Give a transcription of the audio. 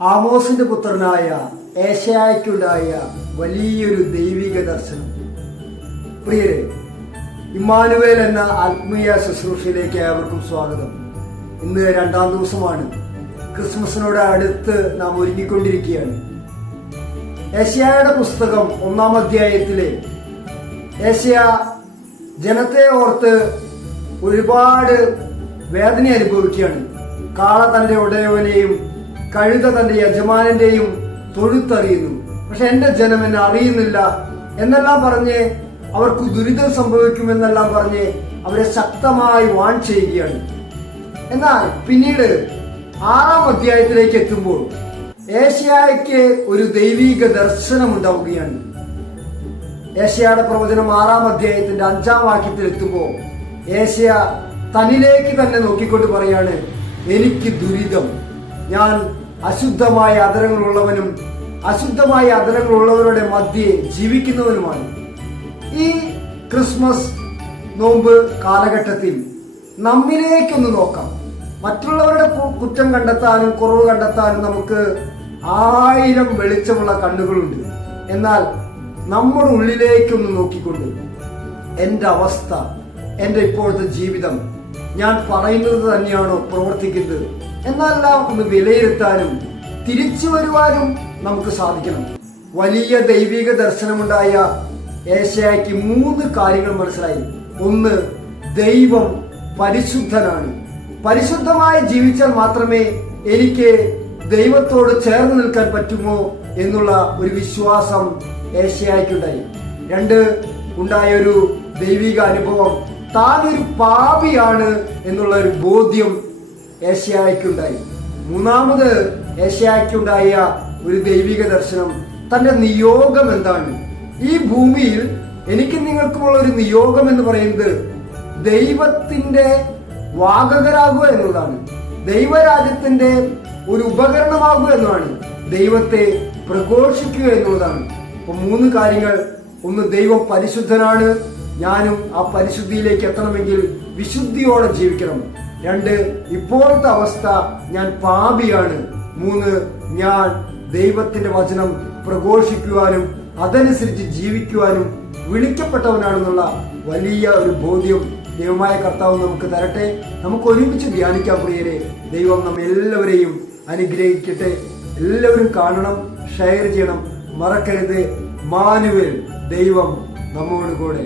ആമോസിന്റെ പുത്രനായ ഏശയ്യായ്ക്കുണ്ടായ വലിയൊരു ദൈവിക ദർശനം. പ്രിയരെ, ഇമ്മാനുവേൽ എന്ന ആത്മീയ ശുശ്രൂഷയിലേക്ക് ഏവർക്കും സ്വാഗതം. ഇന്ന് 2-ാം ദിവസമാണ്. ക്രിസ്മസിനോട് അടുത്ത് നാം ഒരുങ്ങിക്കൊണ്ടിരിക്കുകയാണ്. ഏശയ്യായുടെ പുസ്തകം 1-ാം അധ്യായത്തിലെ ഏശയ്യാ ജനത്തെ ഓർത്ത് ഒരുപാട് വേദന അനുഭവിക്കുകയാണ്. കാള തന്റെ ഉടയവനെയും കഴുത തന്റെ യജമാനന്റെയും തൊഴുത്തറിയുന്നു, പക്ഷെ എന്റെ ജനം എന്നെ അറിയുന്നില്ല എന്നെല്ലാം പറഞ്ഞ് അവർക്ക് ദുരിതം സംഭവിക്കുമെന്നെല്ലാം പറഞ്ഞ് അവരെ ശക്തമായി വാൺ ചെയ്യുകയാണ്. എന്നാൽ പിന്നീട് 6-ാം അധ്യായത്തിലേക്ക് എത്തുമ്പോൾ ഏശയ്യായ്ക്ക് ഒരു ദൈവിക ദർശനം ഉണ്ടാവുകയാണ്. ഏശയ്യായുടെ പ്രവചനം 6-ാം അധ്യായത്തിന്റെ 5-ാം വാക്യത്തിൽ എത്തുമ്പോൾ ഏശയ്യാ തന്നിലേക്ക് തന്നെ നോക്കിക്കൊണ്ട് പറയാണ്, എനിക്ക് ദുരിതം, ഞാൻ അശുദ്ധമായ അധരങ്ങളുള്ളവനും അശുദ്ധമായ അധരങ്ങളുള്ളവരുടെ മധ്യേ ജീവിക്കുന്നവനുമാണ്. ഈ ക്രിസ്മസ് നോമ്പ് കാലഘട്ടത്തിൽ നമ്മിലേക്കൊന്ന് നോക്കാം. മറ്റുള്ളവരുടെ കുറ്റം കണ്ടെത്താനും കുറവ് കണ്ടെത്താനും നമുക്ക് 1000 വെളിച്ചമുള്ള കണ്ണുകളുണ്ട്. എന്നാൽ നമ്മുടെ ഉള്ളിലേക്കൊന്ന് നോക്കിക്കൊണ്ട് എന്റെ അവസ്ഥ, എന്റെ ഇപ്പോഴത്തെ ജീവിതം, ഞാൻ പറയുന്നത് തന്നെയാണോ പ്രവർത്തിക്കുന്നത് എന്നെല്ലാം ഒന്ന് വിലയിരുത്താനും തിരിച്ചു വരുവാനും നമുക്ക് സാധിക്കണം. വലിയ ദൈവിക ദർശനമുണ്ടായ ഏശയ്യായ്ക്ക് 3 കാര്യങ്ങൾ മനസ്സിലായി. ഒന്ന്, ദൈവം പരിശുദ്ധനാണ്. പരിശുദ്ധമായി ജീവിച്ചാൽ മാത്രമേ എനിക്ക് ദൈവത്തോട് ചേർന്ന് നിൽക്കാൻ പറ്റുമോ എന്നുള്ള ഒരു വിശ്വാസം ഏശയ്യായ്ക്കുണ്ടായി. 2, ഉണ്ടായ ഒരു ദൈവിക അനുഭവം, താൻ ഒരു പാപിയാണ് എന്നുള്ള ഒരു ബോധ്യം ഏശയ്യായ്ക്കുണ്ടായി. 3-ാമത് ഏശയ്യായ്ക്കുണ്ടായ ഒരു ദൈവിക ദർശനം, തന്റെ നിയോഗം എന്താണ്. ഈ ഭൂമിയിൽ എനിക്ക് നിങ്ങൾക്കുമുള്ള ഒരു നിയോഗം എന്ന് പറയുന്നത് ദൈവത്തിന്റെ വാഹകരാകുക എന്നുള്ളതാണ്. ദൈവരാജ്യത്തിന്റെ ഒരു ഉപകരണമാകുക എന്നതാണ്. ദൈവത്തെ പ്രഘോഷിക്കുക എന്നുള്ളതാണ്. അപ്പൊ 3 കാര്യങ്ങൾ. ഒന്ന്, ദൈവം പരിശുദ്ധനാണ്, ഞാനും ആ പരിശുദ്ധിയിലേക്ക് എത്തണമെങ്കിൽ വിശുദ്ധിയോടെ ജീവിക്കണം. 2, ഇപ്പോഴത്തെ അവസ്ഥ, ഞാൻ പാപിയാണ്. 3, ഞാൻ ദൈവത്തിന്റെ വചനം പ്രഘോഷിക്കുവാനും അതനുസരിച്ച് ജീവിക്കുവാനും വിളിക്കപ്പെട്ടവനാണെന്നുള്ള വലിയ ഒരു ബോധ്യം ദൈവമായ കർത്താവ് നമുക്ക് തരട്ടെ. നമുക്ക് ഒരുമിച്ച് ധ്യാനിക്കാം പ്രിയരെ. ദൈവം നമ്മെല്ലാവരെയും അനുഗ്രഹിക്കട്ടെ. എല്ലാവരും കാണണം, ഷെയർ ചെയ്യണം, മറക്കരുത്. ഇമ്മാനുവേൽ, ദൈവം നമ്മോട് കൂടെ.